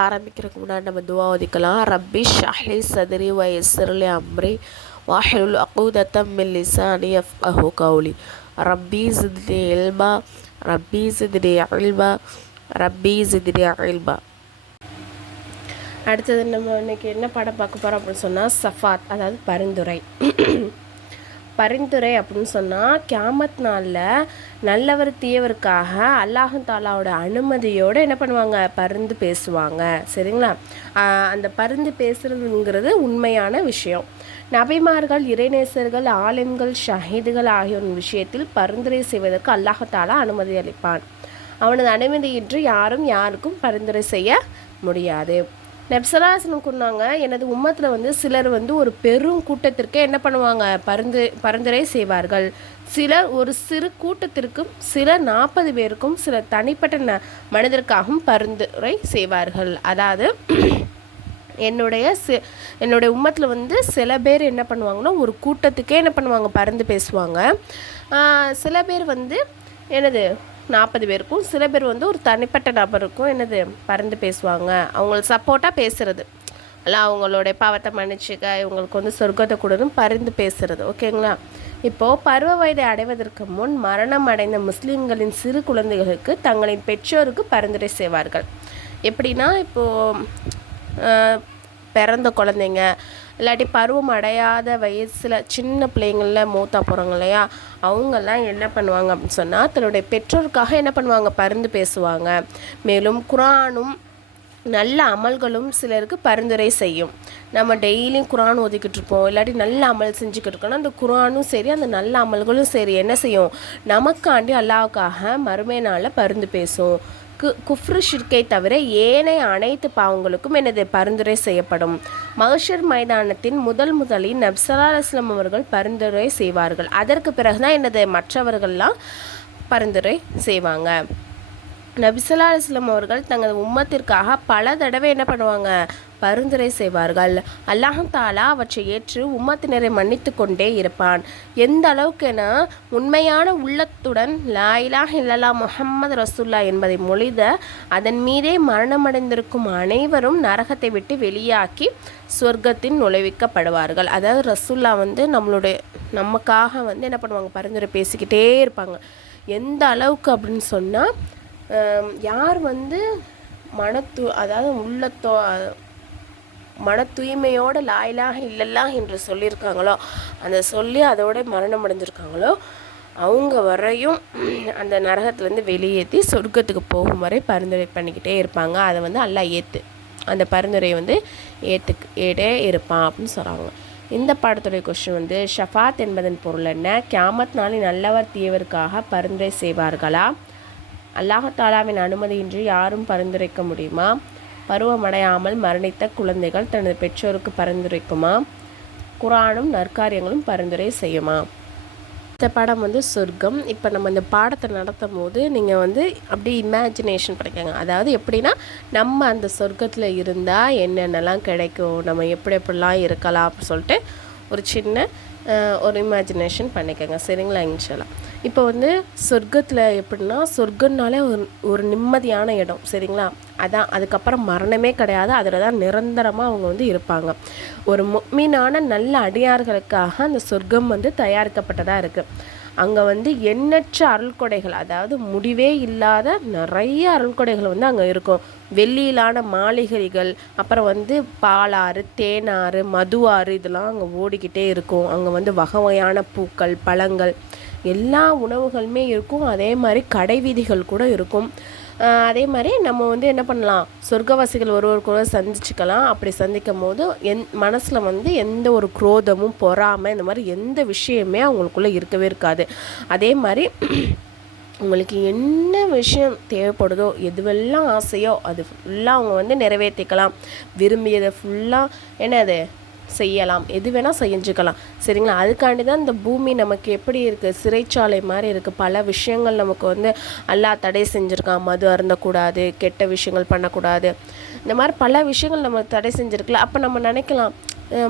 ஆரம்பிக்கிறதுக்கு முன்னாடி நம்ம துவா ஓதிக்கலாம். ரப்பி ஷ்ரஹ்லி சத்ரி வயஸ்ஸிர்லி அம்ரி வஹ்லுல் உக்தத்தம் மின் லிசானி யஃப்கஹு கௌலி. ரப்பி ஸித்னி இல்மா ரப்பி ஸித்னி இல்மா ரப்பி ஸித்னி இல்மா. அடுத்தது நம்ம இன்னைக்கு என்ன பாடம் பார்க்க போகிறோம் அப்படின்னு சொன்னால் சஃபாத், அதாவது பரிந்துரை. பரிந்துரை அப்படின்னு சொன்னால் கியாமத் நாளில் நல்லவர் தீயவருக்காக அல்லாஹ் தாலாவோட அனுமதியோடு என்ன பண்ணுவாங்க, பரிந்து பேசுவாங்க. சரிங்களா? அந்த பரிந்து பேசுகிறதுங்கிறது உண்மையான விஷயம். நபிமார்கள், இறைநேசர்கள், ஆலிம்கள், ஷஹீதுகள் ஆகியோரின் விஷயத்தில் பரிந்துரை செய்வதற்கு அல்லாஹ் தாலா அனுமதி அளிப்பான். அவனது அனுமதியின்றி யாரும் யாருக்கும் பரிந்துரை செய்ய முடியாது. நபிசல்லாஹ் சொன்னாங்க, எனது உம்மத்தில் சிலர் ஒரு பெரும் கூட்டத்திற்கு என்ன பண்ணுவாங்க, பரிந்துரை செய்வார்கள். சிலர் ஒரு சிறு கூட்டத்திற்கும், சிலர் 40 பேருக்கும், சிலர் தனிப்பட்ட மனிதருக்காகவும் பரிந்துரை செய்வார்கள். அதாவது என்னுடைய உம்மத்தில் சில பேர் என்ன பண்ணுவாங்கன்னா ஒரு கூட்டத்துக்கே என்ன பண்ணுவாங்க, பரிந்து பேசுவாங்க. சில பேர் என்னது 40 பேருக்கும், சில பேர் ஒரு தனிப்பட்ட நபருக்கும் என்னது பரிந்து பேசுவாங்க. அவங்களுக்கு சப்போர்ட்டாக பேசுகிறது, இல்லை அவங்களுடைய பாவத்தை மன்னிச்சுக்க, இவங்களுக்கு சொர்க்கத்தை கொடுன்னு பரிந்து பேசுகிறது. ஓகேங்களா? இப்போது பருவ வயதை அடைவதற்கு முன் மரணம் அடைந்த முஸ்லீம்களின் சிறு குழந்தைகளுக்கு தங்களின் பெற்றோருக்கு பரிந்துரை செய்வார்கள். எப்படின்னா, இப்போது பிறந்த குழந்தைங்க இல்லாட்டி பருவம் அடையாத வயசில் சின்ன பிள்ளைங்களில் மூத்தா போகிறாங்க இல்லையா, அவங்கெல்லாம் என்ன பண்ணுவாங்க அப்படின்னு சொன்னால் தன்னுடைய பெற்றோருக்காக என்ன பண்ணுவாங்க, பரிந்து பேசுவாங்க. மேலும் குர்ஆனும் நல்ல அமல்களும் சிலருக்கு பரிந்துரை செய்யும். நம்ம டெய்லியும் குர்ஆன் ஓதிக்கிட்டு இருப்போம், இல்லாட்டி நல்ல அமல் செஞ்சுக்கிட்டு இருக்கோன்னா அந்த குர்ஆனும் சரி, அந்த நல்ல அமல்களும் சரி என்ன செய்யும், நமக்காண்டி அல்லாஹ்வுக்காக மறுமை நாளில் பரிந்து பேசும். குஃப்ரு ஷிர்கை தவிர ஏனைய அனைத்து பாவங்களுக்கும் எனது பரிந்துரை செய்யப்படும். மஹ்ஷர் மைதானத்தின் முதலில் நபி ஸல்லல்லாஹு அலைஹி வஸல்லம் அவர்கள் பரிந்துரை செய்வார்கள். அதற்கு பிறகுதான் எனது மற்றவர்கள்லாம் பரிந்துரை செய்வாங்க. நபி ஸல்லல்லாஹு அலைஹி வஸல்லம் அவர்கள் தங்கள் உம்மத்திற்காக பல தடவை என்ன பண்ணுவாங்க, பரிந்துரை செய்வார்கள். அல்லாஹ் தாலா அவற்றை ஏற்று உம்மத்தினரை மன்னித்து கொண்டே இருப்பான். எந்த அளவுக்குன்னா, உண்மையான உள்ளத்துடன் லா இலாஹ இல்லல்லாஹ் முஹம்மது ரசூலுல்லாஹ் என்பதை மொழித அதன் மீதே மரணமடைந்திருக்கும் அனைவரும் நரகத்தை விட்டு வெளியாக்கி சொர்க்கத்தின் நுழைவிக்கப்படுவார்கள். அதாவது ரசூல்லா நமக்காக என்ன பண்ணுவாங்க, பரிந்துரை பேசிக்கிட்டே இருப்பாங்க. எந்த அளவுக்கு அப்படின்னு சொன்னால், யார் மன தூய்மையோடு லா இலாஹ இல்லல்லாஹ் என்று சொல்லியிருக்காங்களோ, அந்த சொல்லி அதோட மரணம் அடைஞ்சிருக்காங்களோ, அவங்க வரையும் அந்த நரகத்துலேருந்து வெளியேற்றி சொர்க்கத்துக்கு போகும் வரை பரிந்துரை பண்ணிக்கிட்டே இருப்பாங்க. அதை அல்லாஹ் அந்த பரிந்துரையை ஏற்றுக்கிட்டே இருப்பான் அப்படின்னு சொல்கிறாங்க. இந்த பாடத்துடைய கொஸ்டின் ஷஃபாத் என்பதன் பொருள் என்ன? கியாமத் நாளில் நல்லவர் தீயவருக்காக பரிந்துரை செய்வார்களா? அல்லாஹ் தாலாவின் அனுமதியின்றி யாரும் பரிந்துரைக்க முடியுமா? பருவமடையாமல் மரணித்த குழந்தைகள் தனது பெற்றோருக்கு பரிந்துரைக்குமா? குர்ஆனும் நற்காரியங்களும் பரிந்துரை செய்யுமா? இந்த பாடம் சொர்க்கம். இப்போ நம்ம இந்த பாடத்தை நடத்தும் போது நீங்கள் அப்படியே இமேஜினேஷன் பண்ணிக்கோங்க. அதாவது எப்படின்னா, நம்ம அந்த சொர்க்கத்தில் இருந்தால் என்னென்னலாம் கிடைக்கும், நம்ம எப்படிலாம் இருக்கலாம் அப்படின்னு சொல்லிட்டு ஒரு சின்ன ஒரு இமேஜினேஷன் பண்ணிக்கோங்க. சரிங்களா? இன்ஷால்லா. இப்போ சொர்க்கத்தில் எப்படின்னா, சொர்க்கம்னாலே ஒரு நிம்மதியான இடம். சரிங்களா? அதான், அதுக்கப்புறம் மரணமே கிடையாது. அதில் தான் நிரந்தரமாக அவங்க இருப்பாங்க. ஒரு முஃமினான நல்ல அடியார்களுக்காக அந்த சொர்க்கம் தயாரிக்கப்பட்டதாக இருக்குது. அங்கே எண்ணற்ற அருள்கொடைகள், அதாவது முடிவே இல்லாத நிறைய அருள்கொடைகள் அங்கே இருக்கும். வெள்ளியிலான மாளிகைகள், அப்புறம் பாலாறு, தேனாறு, மதுவாறு, இதெல்லாம் அங்கே ஓடிக்கிட்டே இருக்கும். அங்கே வகை வகையான பூக்கள், பழங்கள், எல்லா உணவுகளுமே இருக்கும். அதே மாதிரி கடை வீதிகள் கூட இருக்கும். அதே மாதிரி நம்ம என்ன பண்ணலாம், சொர்க்கவாசிகள் ஒருவருக்குள்ள சந்திச்சுக்கலாம். அப்படி சந்திக்கும் போது மனசில் எந்த ஒரு குரோதமும், பொறாமை, இந்த மாதிரி எந்த விஷயமே அவங்களுக்குள்ளே இருக்கவே இருக்காது. அதே மாதிரி உங்களுக்கு என்ன விஷயம் தேவைப்படுதோ, எதுவெல்லாம் ஆசையோ அது ஃபுல்லாக அவங்க நிறைவேற்றிக்கலாம். விரும்பியதை ஃபுல்லாக என்னது செய்யலாம், எது வேணால் செஞ்சுக்கலாம். சரிங்களா? அதுக்காண்டி தான் இந்த பூமி நமக்கு எப்படி இருக்குது, சிறைச்சாலை மாதிரி இருக்குது. பல விஷயங்கள் நமக்கு அல்லாஹ் தடை செஞ்சுருக்கான். மது அருந்தக்கூடாது, கெட்ட விஷயங்கள் பண்ணக்கூடாது, இந்த மாதிரி பல விஷயங்கள் நம்ம தடை செஞ்சுருக்கல. அப்போ நம்ம நினைக்கலாம்,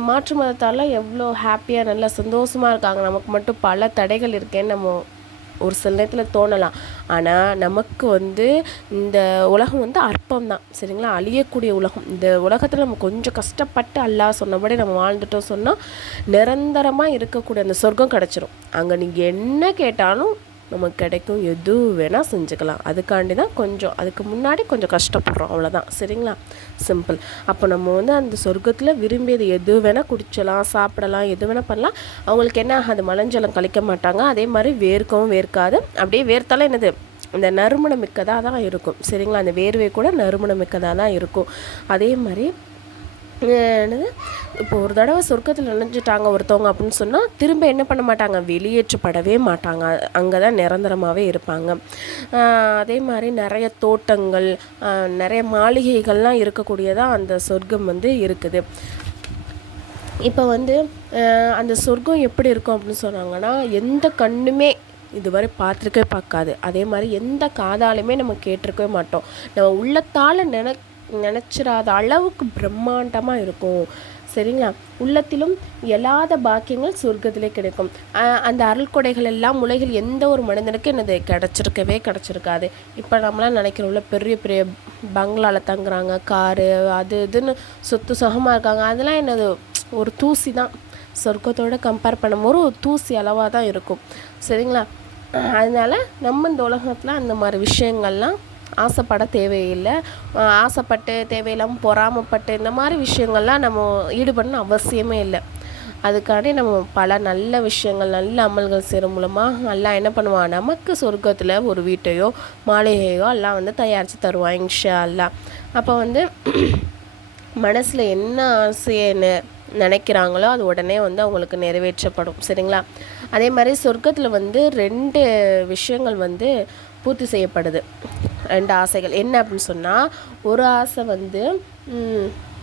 மாற்று மதத்தால் எவ்வளோ ஹாப்பியாக நல்லா சந்தோஷமாக இருக்காங்க, நமக்கு மட்டும் பல தடைகள் இருக்கேன்னு நம்ம ஒரு சில நேரத்தில் தோணலாம். ஆனால் நமக்கு வந்து இந்த உலகம் வந்து அற்பம் தான், சரிங்களா, அழியக்கூடிய உலகம். இந்த உலகத்தில் நம்ம கொஞ்சம் கஷ்டப்பட்டு அல்லாஹ் சொன்னபடி நம்ம வாழ்ந்துட்டோம் சொன்னால் நிரந்தரமாக இருக்கக்கூடிய அந்த சொர்க்கம் கிடச்சிரும். அங்கே நீங்கள் என்ன கேட்டாலும் நமக்கு கிடைக்கும், எது வேணால் செஞ்சுக்கலாம். அதுக்காண்டி தான் கொஞ்சம் அதுக்கு முன்னாடி கொஞ்சம் கஷ்டப்படுறோம், அவ்வளோதான், சரிங்களா, சிம்பிள். அப்போ நம்ம வந்து அந்த சொர்க்கத்தில் விரும்பியது எது வேணால் குடிச்சலாம், சாப்பிடலாம், எது வேணால் பண்ணலாம். அவங்களுக்கு என்ன ஆகாது, மலஞ்சலம் கழிக்க மாட்டாங்க. அதே மாதிரி வேர்க்கவும் வேர்க்காது. அப்படியே வேர்த்தாலும் என்னது, இந்த நறுமணம் மிக்கதாக தான் இருக்கும், சரிங்களா, அந்த வேர்வை கூட நறுமணம் மிக்கதாக தான் இருக்கும். அதே மாதிரி என்னது, இப்போ ஒரு தடவை சொர்க்கத்தில் நுழைஞ்சிட்டாங்க ஒருத்தவங்க அப்படின்னு சொன்னால் திரும்ப என்ன பண்ண மாட்டாங்க, வெளியேற்றப்படவே மாட்டாங்க. அங்கே தான் நிரந்தரமாகவே இருப்பாங்க. அதே மாதிரி நிறைய தோட்டங்கள், நிறைய மாளிகைகள்லாம் இருக்கக்கூடியதாக அந்த சொர்க்கம் வந்து இருக்குது. இப்போ வந்து அந்த சொர்க்கம் எப்படி இருக்கும் அப்படின்னு சொன்னாங்கன்னா, எந்த கண்ணுமே இதுவரை பார்த்துருக்கவே பார்க்காது. அதே மாதிரி எந்த காதாலுமே நம்ம கேட்டிருக்கவே மாட்டோம். நம்ம உள்ளத்தால் நினச்சிடாத அளவுக்கு பிரம்மாண்டமாக இருக்கும், சரிங்களா. உள்ளத்திலும் எல்லாத பாக்கியங்கள் சொர்க்கத்திலே கிடைக்கும். அந்த அருள் கொடைகள் எல்லாம் உலகில் எந்த ஒரு மனிதனுக்கு என்னது கிடச்சிருக்காது. இப்போ நம்மளாம் நினைக்கிறோம்ல, பெரிய பெரிய பங்களாவில் தங்குறாங்க, காரு அது இதுன்னு சொத்து சுகமாக இருக்காங்க. அதெல்லாம் என்னது, ஒரு தூசி தான். சொர்க்கத்தோடு கம்பேர் பண்ணும்போது ஒரு தூசி அளவாக தான் இருக்கும், சரிங்களா. அதனால் நம்ம இந்த உலகத்தில் அந்த மாதிரி விஷயங்கள்லாம் ஆசைப்பட தேவையில்லை. ஆசைப்பட்டு தேவையில்லாமல் பொறாமப்பட்டு இந்த மாதிரி விஷயங்கள்லாம் நம்ம ஈடுபடணும் அவசியமே இல்லை. அதுக்காண்டி நம்ம பல நல்ல விஷயங்கள், நல்ல அமல்கள் செய்கிற மூலமாக எல்லாம் என்ன பண்ணுவான், நமக்கு சொர்க்கத்தில் ஒரு வீட்டையோ மாளிகையோ எல்லாம் வந்து தயாரித்து தருவான், இன்ஷா அல்லாஹ். அப்போ வந்து மனசில் என்ன ஆசையை நினைக்கிறாங்களோ அது உடனே வந்து அவங்களுக்கு நிறைவேற்றப்படும், சரிங்களா. அதே மாதிரி சொர்க்கத்தில் வந்து 2 விஷயங்கள் வந்து பூர்த்தி செய்யப்படுது, 2 ஆசைகள். என்ன அப்படின்னு சொன்னால், ஒரு ஆசை வந்து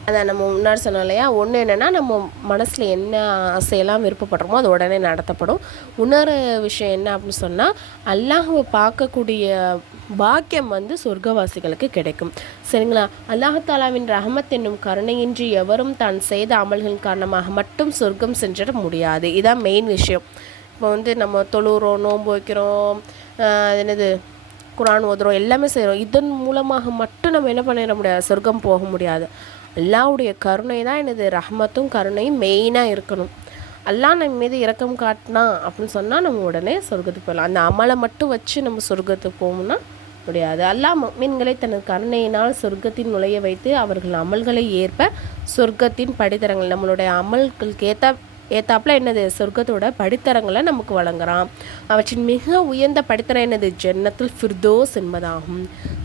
அதை நம்ம முன்னாடி சொன்னோம் இல்லையா, ஒன்று என்னென்னா நம்ம மனசில் என்ன ஆசையெல்லாம் விருப்பப்படுறோமோ அது உடனே நடத்தப்படும். இன்னொரு விஷயம் என்ன அப்படின்னு சொன்னால், அல்லாஹ்வை பார்க்கக்கூடிய பாக்கியம் வந்து சொர்க்கவாசிகளுக்கு கிடைக்கும், சரிங்களா. அல்லாஹாலாவின் ரஹமத் என்னும் கருணையின்றி எவரும் தான் செய்த அமல்களின் காரணமாக மட்டும் சொர்க்கம் செஞ்சிட முடியாது. இதான் மெயின் விஷயம். இப்போ வந்து நம்ம தொழுகிறோம், நோன்பு வைக்கிறோம், என்னது குரான் ஓதுறோம், எல்லாமே செய்கிறோம். இதன் மூலமாக மட்டும் நம்ம என்ன பண்ணிட முடியாது, சொர்க்கம் போக முடியாது. அல்லாஹ்வுடைய கருணை தான் என்னது, ரஹ்மத்தும் கருணையும் மெயினாக இருக்கணும். அல்லாஹ் நம்ம மீது இரக்கம் காட்டினா அப்படின்னு சொன்னால் நம்ம உடனே சொர்க்கத்துக்கு போயிடலாம். அந்த அமலை மட்டும் வச்சு நம்ம சொர்க்கத்துக்கு போகணும்னா முடியாது. அல்லாஹ் முஃமின்களை தனது கருணையினால் சொர்க்கத்தின் நுழைய வைத்து அவர்கள் அமல்களை ஏற்ப சொர்க்கத்தின் படித்தரங்கள், நம்மளுடைய அமல்களுக்கு ஏத்தாப்புல என்னது, சொர்க்கத்தோட படித்தரங்களை நமக்கு வழங்குறான். அவற்றின் மிக உயர்ந்த படித்தரம் என்னது, ஜன்னத்துல் ஃபிர்தோஸ் என்பதாகும்.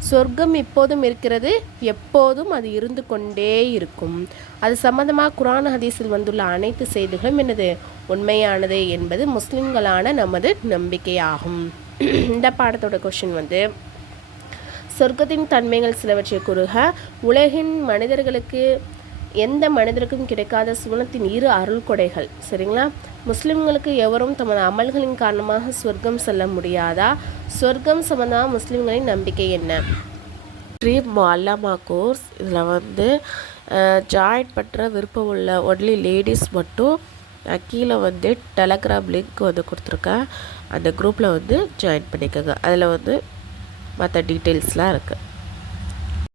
சொர்க்கம் இப்போதும் இருக்கிறது, எப்போதும் அது இருந்து கொண்டே இருக்கும். அது சம்பந்தமாக குர்ஆன் ஹதீஸில் வந்துள்ள அனைத்து செய்திகளும் என்னது, உண்மையானது என்பது முஸ்லிம்களான நமது நம்பிக்கையாகும். இந்த பாடத்தோட கொஷின் வந்து, சொர்க்கத்தின் தன்மைகள் சிலவற்றை கூறுக. உலகின் மனிதர்களுக்கு எந்த மனிதருக்கும் கிடைக்காத சுவனத்தின் 2 அருள் கொடைகள், சரிங்களா. முஸ்லிம்களுக்கு எவரும் தமது அமல்களின் காரணமாக சொர்க்கம் செல்ல முடியாதா? சொர்க்கம் சம்பந்தமாக முஸ்லிம்களின் நம்பிக்கை என்ன? ட்ரீம் முஅல்லமா கோர்ஸ், இதில் வந்து ஜாயின் பண்ணுற விருப்பம் உள்ள ஒன்லி லேடிஸ் மட்டும் கீழே வந்து டெலகிராம் லிங்க் வந்து கொடுத்துருக்கேன். அந்த குரூப்பில் வந்து ஜாயின் பண்ணிக்கோங்க. அதில் வந்து மற்ற டீட்டெயில்ஸ்லாம் இருக்குது.